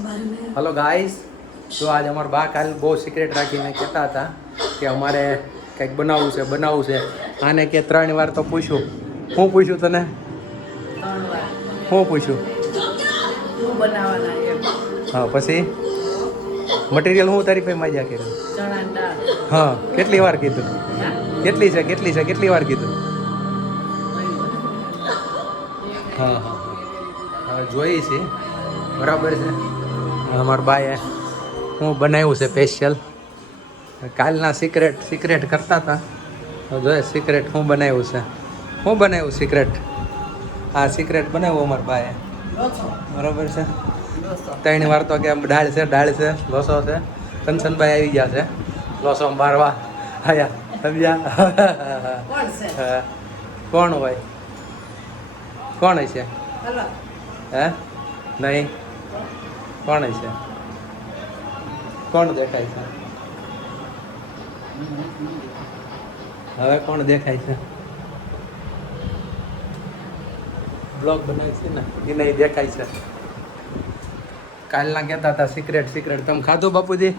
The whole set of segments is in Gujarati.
हेलो गाइस, तो आज અમારા બા કાલ બહુ સિક્રેટ રાખીને કહેતા હતા કે અમારે કંઈક બનાવવું છે. આને કે 3 વાર તો પૂછ્યું. હું પૂછ્યું તને? 3 વાર. હું પૂછ્યું? શું બનાવવાના એમ? હા, પછી મટીરિયલ હું તારી પાસે માગ્યા કર્યું? ચણાની દાળ. હા, કેટલી વાર કીધું? હા? કેટલી વાર કીધું? હા હા હવે જોઈએ છે. બરાબર છે. અમારા બાએ હું બનાવ્યું છે સ્પેશિયલ. કાલના સિક્રેટ કરતા હતા. જોઈએ સિક્રેટ હું બનાવ્યું સિક્રેટ. આ સિક્રેટ બનાવ્યું અમારા બાએ. લોચો. બરાબર છે. લોચો. 3 વાર તો કે દાળ છે લોસો છે. કંચનભાઈ આવી ગયા છે લોસો મારવા. આયા સમજ્યા? કોણ છે? કોણ હોય? કોણ છે? હલો. હે? નહીં. કોણ છે? કોણ દેખાય છે? હવે કોણ દેખાય છે? બ્લોગ બનાવે છે ને એ નહીં દેખાય છે. કાલના કહેતા હતા સિક્રેટ તમે ખાધું બાપુજી?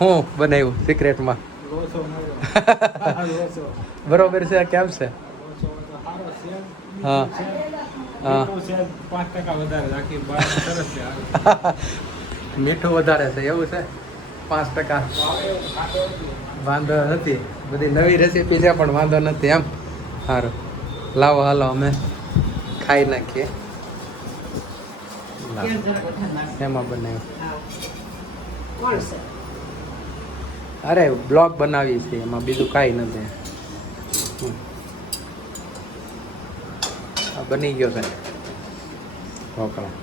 હું બનાવ્યું સિક્રેટમાં? બરોબર છે. કેમ છે? હા હા મીઠું વધારે છે એવું છે? 5% વાંધો નથી. બધી નવી રેસીપી છે પણ વાંધો નથી એમ. સારું, લાવો હાલો અમે ખાઈ નાખીએ. કેમ જરા વધારે નાખ. એમાં બનાવ્યું. હા. કોણ છે? અરે બ્લોગ બનાવીએ છીએ એમાં બીજું કાંઈ નથી. આ બની ગયો છે ઢોકળા.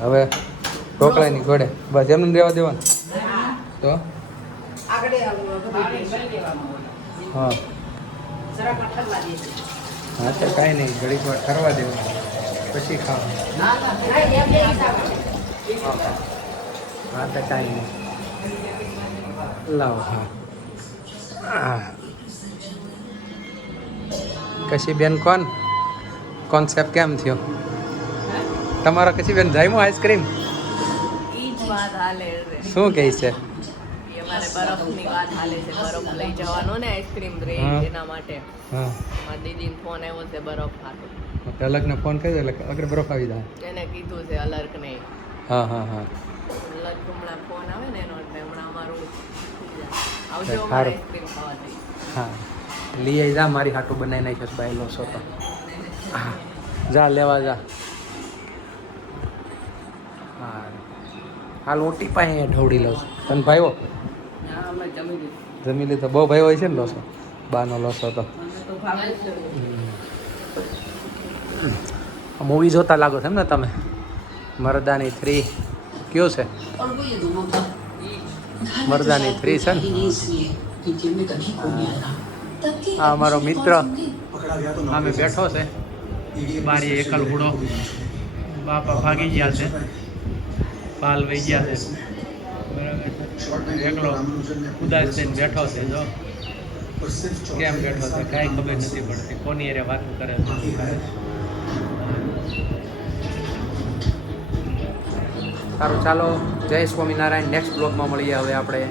હવે ઢોકળાની ઘોડે બસ એમને રહેવા દેવાનું તો. આગળ આવું બધું લઈ લેવાનું. હા જરા ઠરવા દેજો. હા તો કાંઈ નહીં, ઘડીક વાર ઠરવા દેવાનું પછી ખાવાનું. ના ના એમ લઈ જાવ. હા તો કાંઈ નહીં. લાવો. હા કશી બેન કોન્સેપ્ટ કેમ થયો તમારો? કશી બેન જામ્યું આઈસ્ક્રીમ? ઈ જ વાત હાલે છે. શું કહે છે? એ અમારે બરફની વાત હાલે છે. બરફ લઈ જવાનો ને આઈસ્ક્રીમ રે હા. એના માટે. હા મારી દીદીનો ફોન આવ્યો છે બરફ ખાતો. અલગને ફોન કર્યો એટલે અગ્ર બરફ આવી જાય. એને કીધું છે અલર્ક નહીં. હા હા હા અલર્ક હમણાં ફોન આવે ને એનો એટલે હમણાં અમારું આવજો સારું. અમારે આઈસ્ક્રીમ ખાવાથી. હા લઈ આવી જા, મારી હાટું બનાવી નાખ્યો બાયલો છો તો. હા જા લેવા જા. હા હાલ ઓટી પાસે ઢવડી લઉં છું. તને ભાઈઓ ના અમે જમી લીધું. જમી લીધો? બહુ ભાઈ હોય છે ને લોસો, બાનો લોસો તો. મને તો ભાવે છે. મૂવી જોતા લાગો છો એમ ને તમે? મરદાની 3 કયો છે? મરદાની 3 છે ને? આ અમારો મિત્ર આમે બેઠો છે બારી એકલ હુડો. બાપા ભાગી ગયા છે, પાલ વહી ગયા છે. બરાબર છે. એકલો ઉદાસ થઈને બેઠો છે. જો કેમ બેઠો છે કાંઈ ખબર નથી પડતી. કોની અરે વાત કરે છે. સારું ચાલો, જય સ્વામિનારાયણ. નેક્સ્ટ બ્લોગમાં મળીએ હવે આપણે.